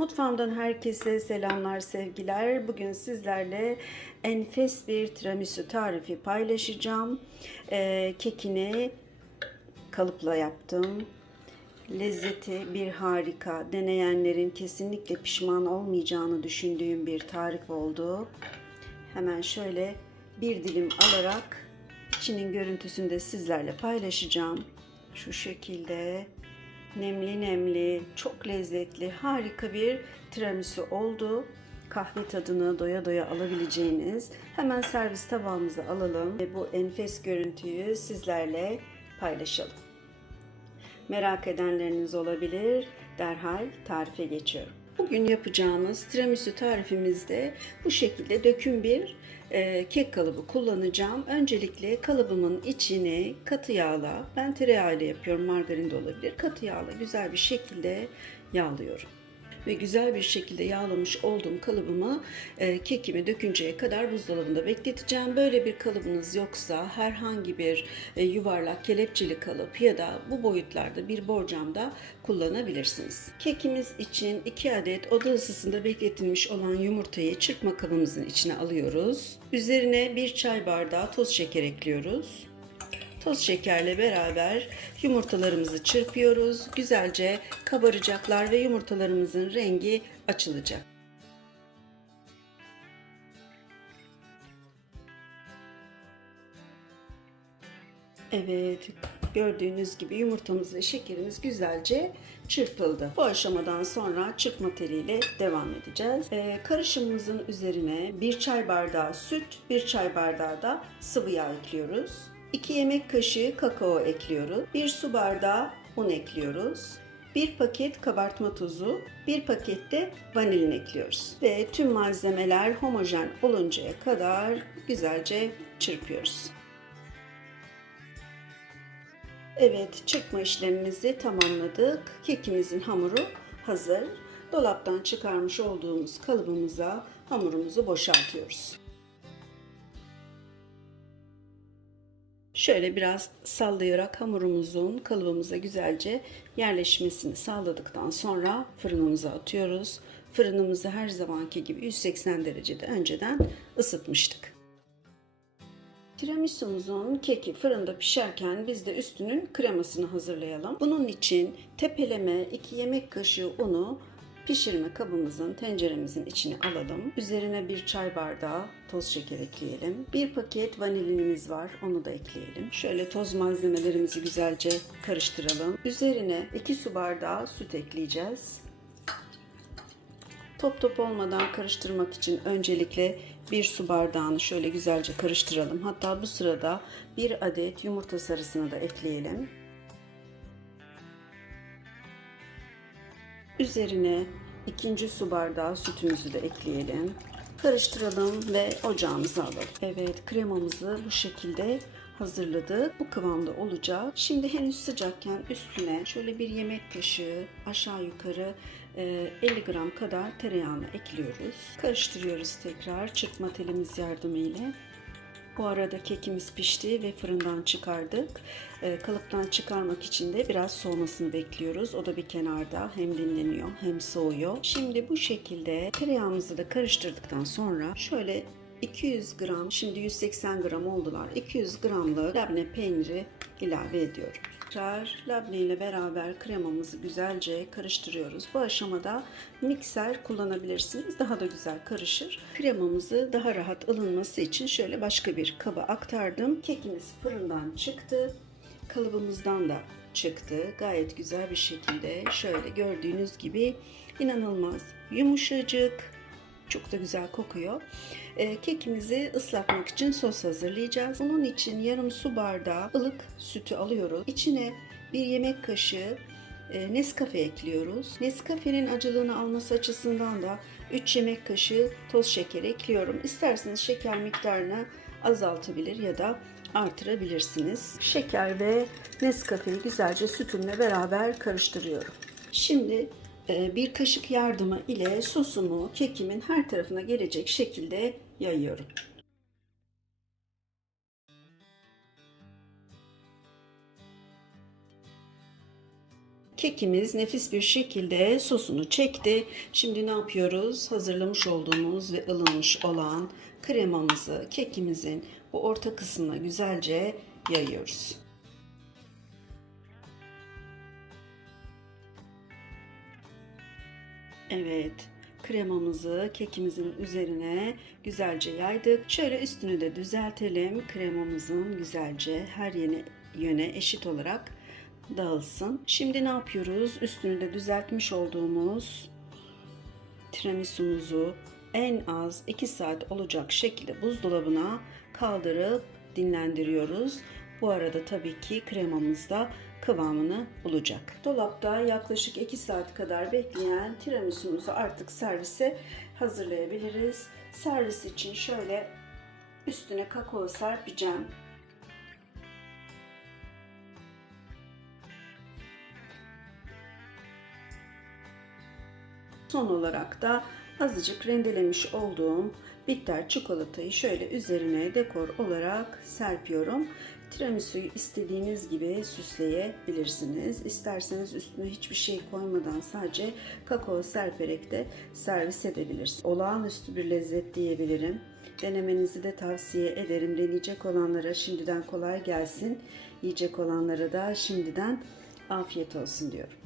Mutfağımdan herkese selamlar, sevgiler. Bugün sizlerle enfes bir tiramisu tarifi paylaşacağım. Ee, kekini kalıpla yaptım. Lezzeti bir harika. Deneyenlerin kesinlikle pişman olmayacağını düşündüğüm bir tarif oldu. Hemen şöyle bir dilim alarak içinin görüntüsünü de sizlerle paylaşacağım. Şu şekilde nemli nemli, çok lezzetli, harika bir tiramisu oldu. Kahve tadını doya doya alabileceğiniz. Hemen servis tabağımıza alalım ve bu enfes görüntüyü sizlerle paylaşalım. Merak edenleriniz olabilir. Derhal tarife geçiyorum. Bugün yapacağımız tiramisu tarifimizde bu şekilde döküm bir e, kek kalıbı kullanacağım. Öncelikle kalıbımın içini katı yağla, ben tereyağıyla yapıyorum, margarin de olabilir. Katı yağla güzel bir şekilde yağlıyorum ve güzel bir şekilde yağlamış olduğum kalıbımı e, kekimi dökünceye kadar buzdolabında bekleteceğim. Böyle bir kalıbınız yoksa herhangi bir e, yuvarlak kelepçeli kalıp ya da bu boyutlarda bir borcamda kullanabilirsiniz. Kekimiz için 2 adet oda ısısında bekletilmiş olan yumurtayı çırpma kabımızın içine alıyoruz. Üzerine bir çay bardağı toz şeker ekliyoruz. Toz şekerle beraber yumurtalarımızı çırpıyoruz. Güzelce kabaracaklar ve yumurtalarımızın rengi açılacak. Evet, gördüğünüz gibi yumurtamız ve şekerimiz güzelce çırpıldı. Bu aşamadan sonra çırpma teliyle devam edeceğiz. Ee, karışımımızın üzerine bir çay bardağı süt, bir çay bardağı da sıvı yağ ekliyoruz. 2 yemek kaşığı kakao ekliyoruz. 1 su bardağı un ekliyoruz. 1 paket kabartma tozu, 1 paket de vanilin ekliyoruz. Ve tüm malzemeler homojen oluncaya kadar güzelce çırpıyoruz. Evet, çırpma işlemimizi tamamladık. Kekimizin hamuru hazır. Dolaptan çıkarmış olduğumuz kalıbımıza hamurumuzu boşaltıyoruz. Şöyle biraz sallayarak hamurumuzun kalıbımıza güzelce yerleşmesini sağladıktan sonra fırınımıza atıyoruz. Fırınımızı her zamanki gibi 180 derecede önceden ısıtmıştık. Tiramisu'muzun keki fırında pişerken biz de üstünün kremasını hazırlayalım. Bunun için tepeleme 2 yemek kaşığı unu pişirme kabımızın, tenceremizin içine alalım. Üzerine bir çay bardağı toz şeker ekleyelim. Bir paket vanilinimiz var, onu da ekleyelim. Şöyle toz malzemelerimizi güzelce karıştıralım. Üzerine 2 su bardağı süt ekleyeceğiz. Top top olmadan karıştırmak için öncelikle bir su bardağını şöyle güzelce karıştıralım. Hatta bu sırada bir adet yumurta sarısını da ekleyelim. Üzerine ikinci su bardağı sütümüzü de ekleyelim. Karıştıralım ve ocağımıza alalım. Evet kremamızı bu şekilde hazırladık. Bu kıvamda olacak. Şimdi henüz sıcakken üstüne şöyle bir yemek kaşığı aşağı yukarı 50 gram kadar tereyağını ekliyoruz. Karıştırıyoruz tekrar çırpma telimiz yardımıyla. Bu arada kekimiz pişti ve fırından çıkardık. E, kalıptan çıkarmak için de biraz soğumasını bekliyoruz. O da bir kenarda hem dinleniyor hem soğuyor. Şimdi bu şekilde tereyağımızı da karıştırdıktan sonra şöyle 200 gram, şimdi 180 gram oldular. 200 gramlık labne peyniri ilave ediyorum. Tekrar labne ile beraber kremamızı güzelce karıştırıyoruz. Bu aşamada mikser kullanabilirsiniz. Daha da güzel karışır. Kremamızı daha rahat alınması için şöyle başka bir kaba aktardım. Kekimiz fırından çıktı. Kalıbımızdan da çıktı. Gayet güzel bir şekilde şöyle gördüğünüz gibi inanılmaz yumuşacık, çok da güzel kokuyor. E, kekimizi ıslatmak için sos hazırlayacağız. Bunun için yarım su bardağı ılık sütü alıyoruz. İçine bir yemek kaşığı e, Nescafe ekliyoruz. Nescafe'nin acılığını alması açısından da 3 yemek kaşığı toz şeker ekliyorum. İsterseniz şeker miktarını azaltabilir ya da artırabilirsiniz. Şeker ve Nescafe'yi güzelce sütümle beraber karıştırıyorum. Şimdi bir kaşık yardımı ile sosumu kekimin her tarafına gelecek şekilde yayıyorum. Kekimiz nefis bir şekilde sosunu çekti. Şimdi ne yapıyoruz? Hazırlamış olduğumuz ve ılınmış olan kremamızı kekimizin bu orta kısmına güzelce yayıyoruz. Evet, kremamızı kekimizin üzerine güzelce yaydık. Şöyle üstünü de düzeltelim. Kremamızın güzelce her yeni yöne eşit olarak dağılsın. Şimdi ne yapıyoruz? Üstünü de düzeltmiş olduğumuz tiramisu'muzu en az 2 saat olacak şekilde buzdolabına kaldırıp dinlendiriyoruz. Bu arada tabii ki kremamız da kıvamını bulacak. Dolapta yaklaşık 2 saat kadar bekleyen tiramisu'muzu artık servise hazırlayabiliriz. Servis için şöyle üstüne kakao serpeceğim. Son olarak da azıcık rendelemiş olduğum bitter çikolatayı şöyle üzerine dekor olarak serpiyorum. Tiramisu'yu istediğiniz gibi süsleyebilirsiniz. İsterseniz üstüne hiçbir şey koymadan sadece kakao serperek de servis edebilirsiniz. Olağanüstü bir lezzet diyebilirim. Denemenizi de tavsiye ederim. Deneyecek olanlara şimdiden kolay gelsin. Yiyecek olanlara da şimdiden afiyet olsun diyorum.